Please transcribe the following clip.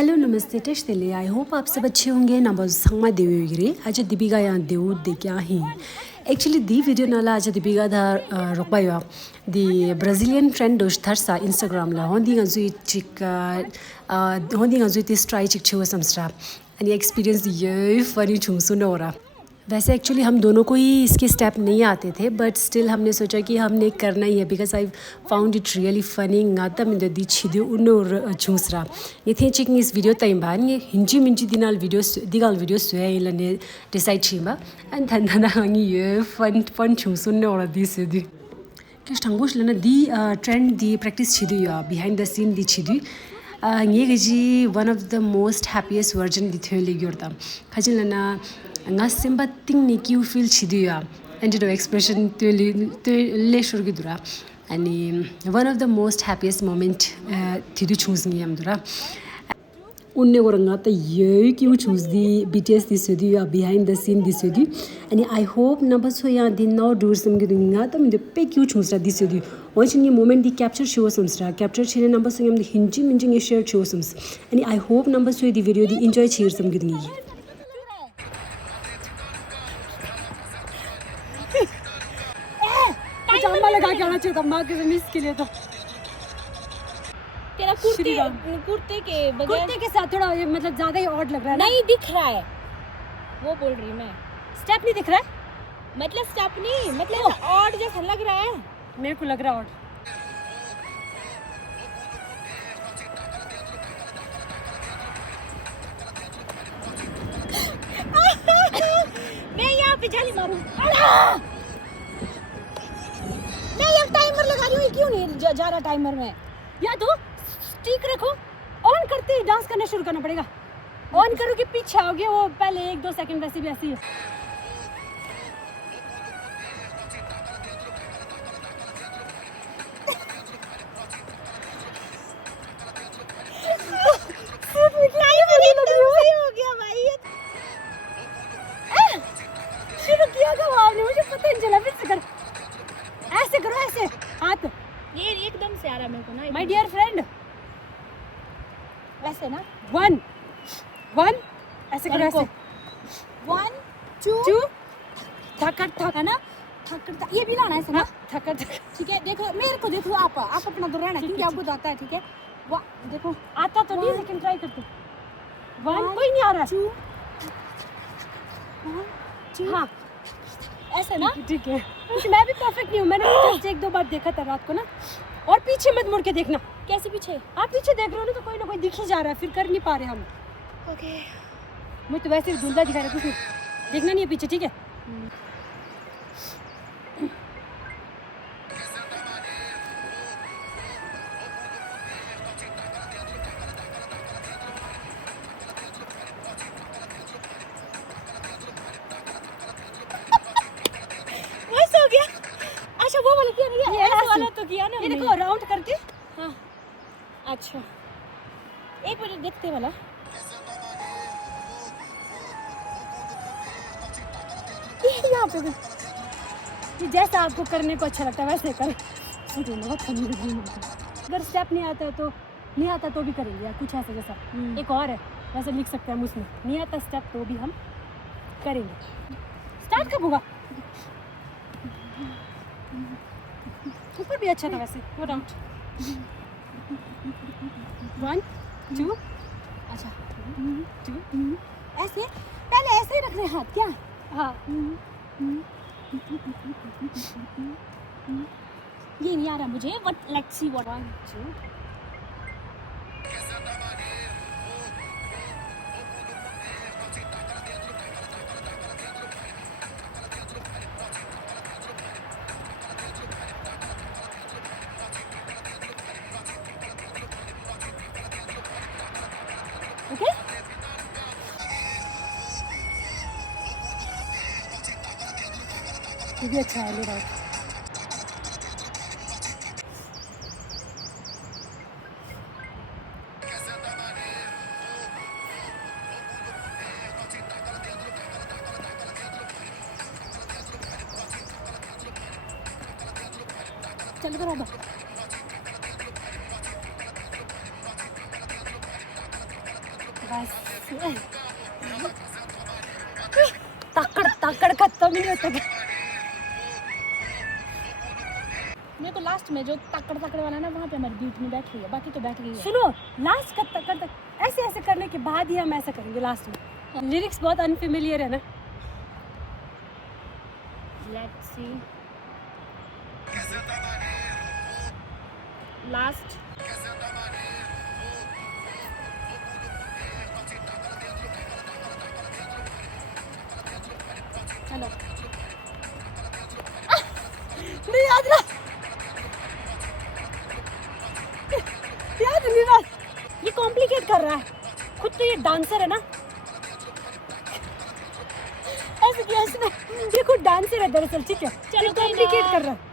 Hello नमस्ते टेस्टले I hope आप सब अच्छे होंगे ना बस संगमा देवी आज दीपिका यहाँ देव दे क्या ही एक्चुअली दी वीडियो नाला आज दीपिका दा रोकबायो दी ब्राजीलियन ट्रेंड दोष थरसा इंस्टाग्राम ला होंदी गजुई चिक होंदी गजुई ती स्ट्राई चिक छुआ समस्रा अनि एक्सपीरियंस ये फनी छुसु नोरा वैसे एक्चुअली हम दोनों को ही इसके स्टेप नहीं आते थे बट स्टिल हमने सोचा कि हमने करना ही है because I found it really funny ngata min di chidu uno chungsra ye the checking is video time ban ye hinji minji dinal videos digal videos so ye ne decide chima and then na ngi ye fun chungsun ne ora di se di kish thangbush lana di trend di practice chidu ya behind the scene di chidu nge ji one of the most happiest version di thele yorda khajin lana nga simba ting ni you feel chidu ya and the expression to le shurgi dura अनि one of the most happiest moment थिदु choose me amdura unne goranga ta ye क्यों choose the BTS this video या behind the scene this video and I hope na bas ho ya din now do some gidinga ta min pe क्यों choose ra this video watching the moment the capture show some stra capture chine number so yam the hinji minjing share show some and I hope number so the video the enjoy cheer some gidingi Jama लगा के आना चाहिए था माँ के miss के लिए तो तेरा कुर्ते के साथ थोड़ा मतलब ज्यादा ही ऑड लग रहा है नहीं दिख रहा है वो बोल रही मैं स्टेप नहीं दिख रहा है मतलब स्टेप नहीं मतलब ऑड जैसा लग रहा है मेरे को लग रहा है ऑड मैं यहाँ पे जाली मारूं टाइमर लगा रही हूँ क्यों नहीं जा रहा टाइमर में या तो स्टिक रखो ऑन करते ही डांस करना शुरू करना पड़ेगा ऑन करो कि पीछे आओगे वो पहले 1-2 सेकंड वैसे भी ऐसी है शुरू किया था आपने मुझे पता नहीं चला फिर से कर ऐसे करो ऐसे हाथ ये एकदम से आ रहा मेरे को ना माय डियर फ्रेंड वैसे ना 1 ऐसे करो ऐसे 1 2 थकड़ ना थकड़ ये भी लाना है ऐसे ना थकड़ ठीक है देखो मेरे को देखो आप अपना तो रहना क्योंकि आपको तो आता है ठीक है वाह देखो आता तो नहीं लेकिन ट्राई करते 1 कोई नहीं आ रहा 2 हाँ ऐसे ना ठीक है मैं भी परफेक्ट नहीं हूँ मैंने जस्ट 1-2 बार देखा था रात को ना और पीछे मत मुड़ के देखना कैसे पीछे आप पीछे देख रहे हो ना तो कोई ना कोई दिख ही जा रहा है फिर कर नहीं पा रहे हम ओके मुझे तो वैसे धुंधला दिखा रहा है कुछ नहीं देखना नहीं है पीछे ठीक है वो वाला किया नहीं ये ऐसे वाला तो किया ना ये देखो राउंड करके हाँ अच्छा एक मिनट देखते वाला यहाँ पे ये जैसा आपको करने को अच्छा लगता है वैसे कर बहुत फनी अगर स्टेप नहीं आता तो नहीं आता तो भी करेंगे या कुछ ऐसा जैसा एक और है वैसे लिख सकते हैं हम उसमें नहीं आता स्टेप तो भी हम करेंगे स्टार्ट कब होगा ऊपर भी अच्छा था वैसे वो राउंड 1 2 अच्छा 2 ऐसे पहले ऐसे ही रखने हाथ क्या हाँ ये नहीं आ रहा मुझे but let's see what 1 2 okay ये भी अच्छा है मेरा चल करो अब ताकड़ ताकड़ खत्म ही नहीं होता। मेरे को लास्ट में जो तकड़ तकड़ वाला ना वहाँ पे हमारी बीट में बैठ रही है, बाकी तो बैठ गई है। सुनो, लास्ट का तकड़ तक ऐसे ऐसे करने के बाद ही हम ऐसा करेंगे लास्ट में। लिरिक्स बहुत अनफेमिलियर है ना। लेट्स सी लास्ट हेलो नहीं याद रहा, याद नहीं रहा। ये कॉम्प्लिकेट कर रहा है खुद तो, ये डांसर है ना। ऐसे किया इसने, ये खुद डांसर है दरअसल, ठीक है। चलो कॉम्प्लिकेट कर रहा है।